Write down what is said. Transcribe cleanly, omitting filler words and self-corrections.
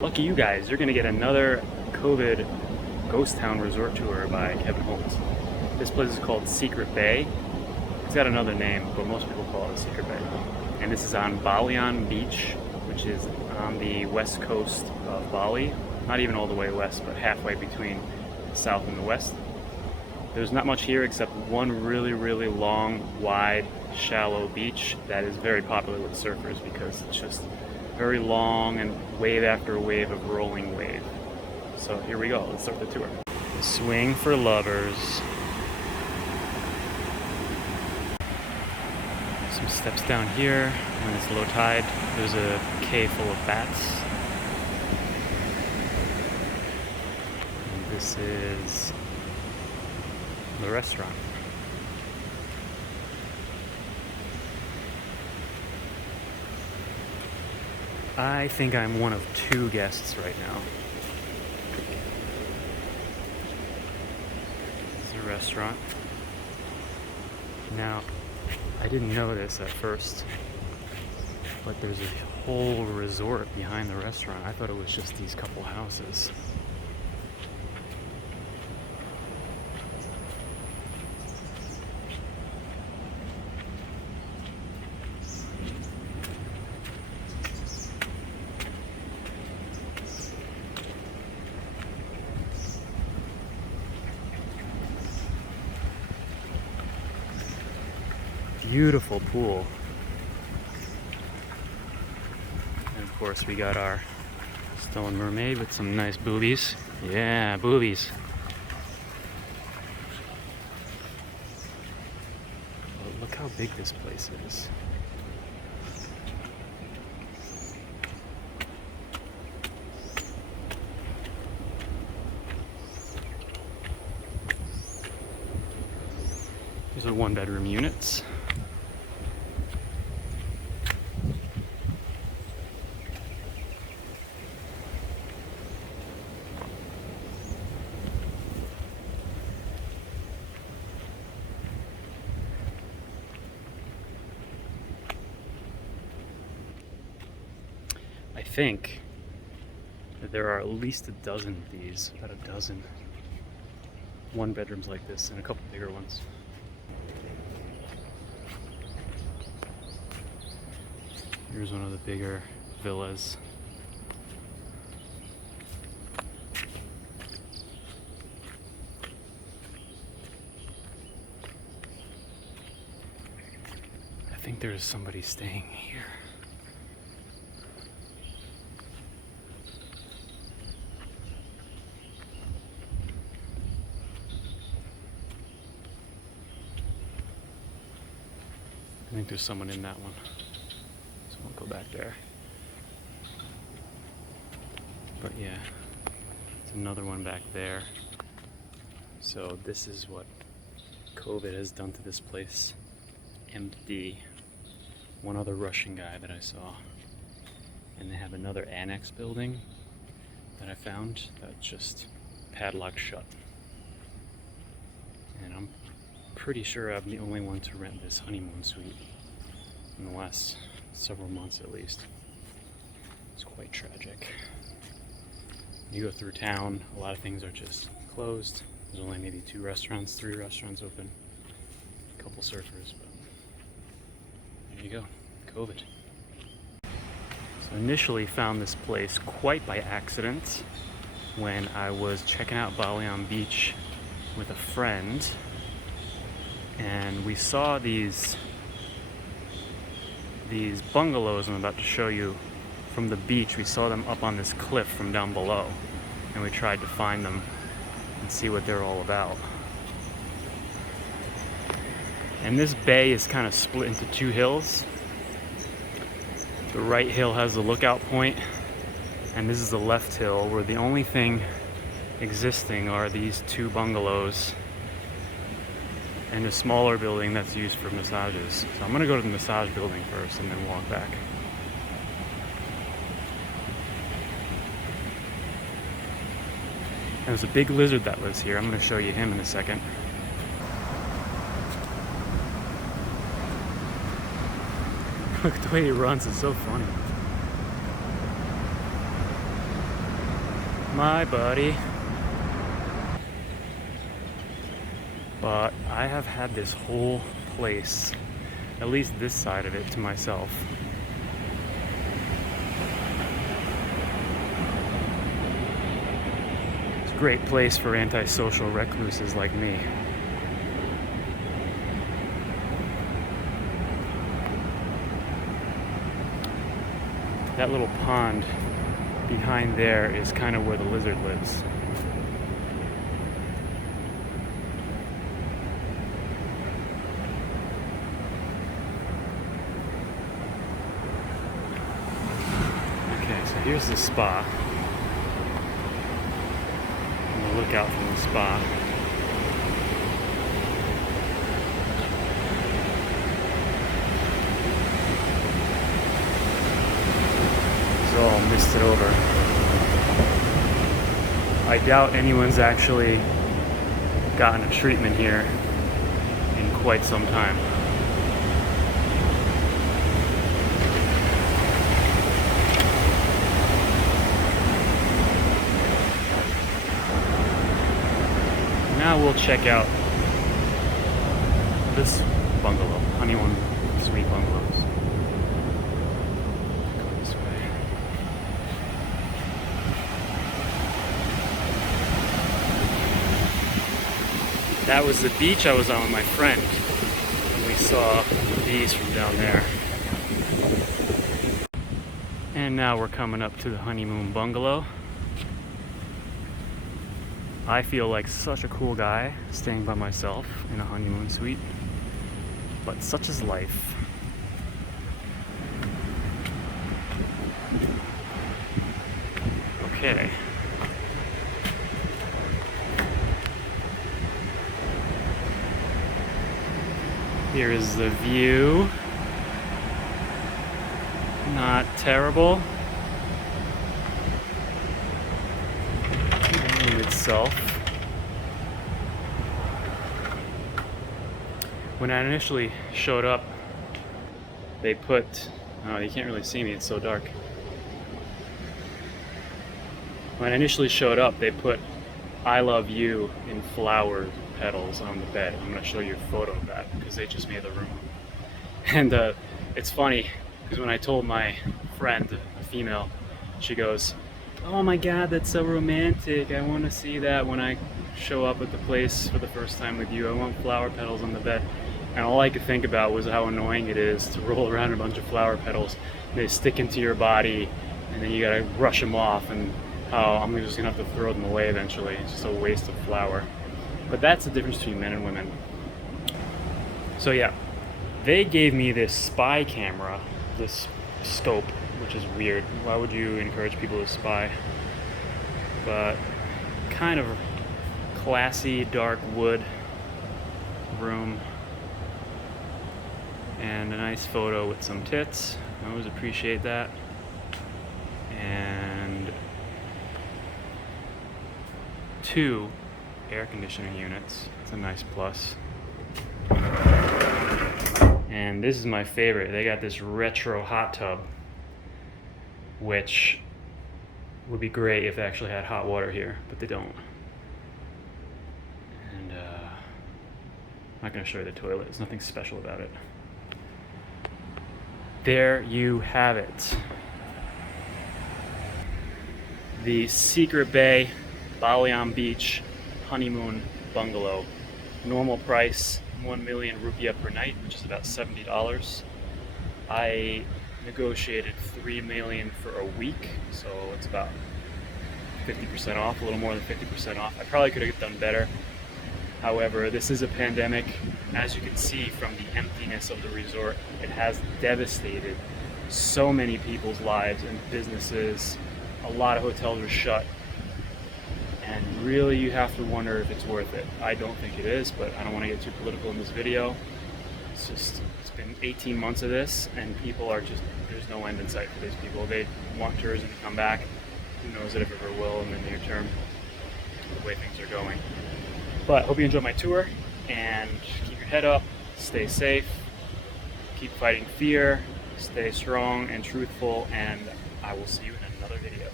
Lucky you guys, you're gonna get another COVID ghost town resort tour by Kevin Holmes. This place is called Secret Bay. It's got another name, but most people call it Secret Bay. And this is on Balian Beach, which is on the west coast of Bali. Not even all the way west, but halfway between the south and the west. There's not much here except one really long, wide, shallow beach that is very popular with surfers because it's just very long and wave after wave of rolling wave. So here we go, let's start the tour. Swing for lovers. Some steps down here when it's low tide. There's a cave full of bats. And this is the restaurant. I think I'm one of two guests right now. This is a restaurant. Now, I didn't know this at first, but there's a whole resort behind the restaurant. I thought it was just these couple houses. Beautiful pool. And of course we got our stone mermaid with some nice boobies. Yeah, boobies. Oh, look how big this place is. These are 1-bedroom units. I think that there are at least a dozen of these, about a dozen 1-bedrooms like this and a couple bigger ones. Here's one of the bigger villas. I think there's somebody staying here. I think there's someone in that one. So we'll go back there. But yeah, there's another one back there. So this is what COVID has done to this place. Empty. One other Russian guy that I saw. And they have another annex building that I found that's just padlocked shut. And I'm pretty sure I'm the only one to rent this honeymoon suite in the last several months at least. It's quite tragic. You go through town, a lot of things are just closed. There's only maybe 2 restaurants, 3 restaurants open, a couple surfers, but there you go, COVID. So initially found this place quite by accident when I was checking out Balian Beach with a friend. And we saw these bungalows I'm about to show you from the beach. We saw them up on this cliff from down below, and we tried to find them and see what they're all about. And this bay is kind of split into 2 hills. The right hill has the lookout point, and this is the left hill where the only thing existing are these 2 bungalows and a smaller building that's used for massages. So I'm gonna go to the massage building first and then walk back. And there's a big lizard that lives here. I'm gonna show you him in a second. Look, the way he runs is so funny. my buddy. But I have had this whole place, at least this side of it, to myself. It's a great place for antisocial recluses like me. That little pond behind there is kind of where the lizard lives. Okay, so here's the spa. I'm gonna look out from the spa. All misted over. I doubt anyone's actually gotten a treatment here in quite some time. Now we'll check out this bungalow, Honeymoon Suite Bungalows. That was the beach I was on with my friend, and we saw these from down there. And now we're coming up to the Honeymoon Bungalow. I feel like such a cool guy staying by myself in a honeymoon suite, but such is life. Okay. Here is the view. Not terrible. The room itself. When I initially showed up, they put, oh, you can't really see me, it's so dark. When I initially showed up, they put "I love you" in flower petals on the bed. I'm going to show you a photo of that because they just made the room. And it's funny because when I told my friend, a female, she goes, "Oh my god, that's so romantic. I want to see that when I show up at the place for the first time with you. I want flower petals on the bed." And all I could think about was how annoying it is to roll around a bunch of flower petals. They stick into your body and then you gotta brush them off, and how I'm just gonna have to throw them away eventually. It's just a waste of flower. But that's the difference between men and women. So yeah, they gave me this spy camera, this scope, which is weird. Why would you encourage people to spy? But kind of classy, dark wood room. And a nice photo with some tits. I always appreciate that. And 2 air conditioning units. It's a nice plus. And this is my favorite. They got this retro hot tub, which would be great if they actually had hot water here, but they don't. And I'm not going to show you the toilet. There's nothing special about it. There you have it. The Secret Bay, Balian Beach, Honeymoon Bungalow. Normal price, 1 million rupiah per night, which is about $70. I negotiated 3 million for a week, so it's about 50% off, a little more than 50% off. I probably could have done better. However, this is a pandemic. As you can see from the emptiness of the resort, it has devastated so many people's lives and businesses. A lot of hotels are shut. And really you have to wonder if it's worth it. I don't think it is, but I don't want to get too political in this video. It's been 18 months of this, and people are just, there's no end in sight for these people. They want tourism to come back. Who knows if it ever will in the near term, the way things are going. But hope you enjoyed my tour, and keep your head up, stay safe, keep fighting fear, stay strong and truthful, and I will see you in another video.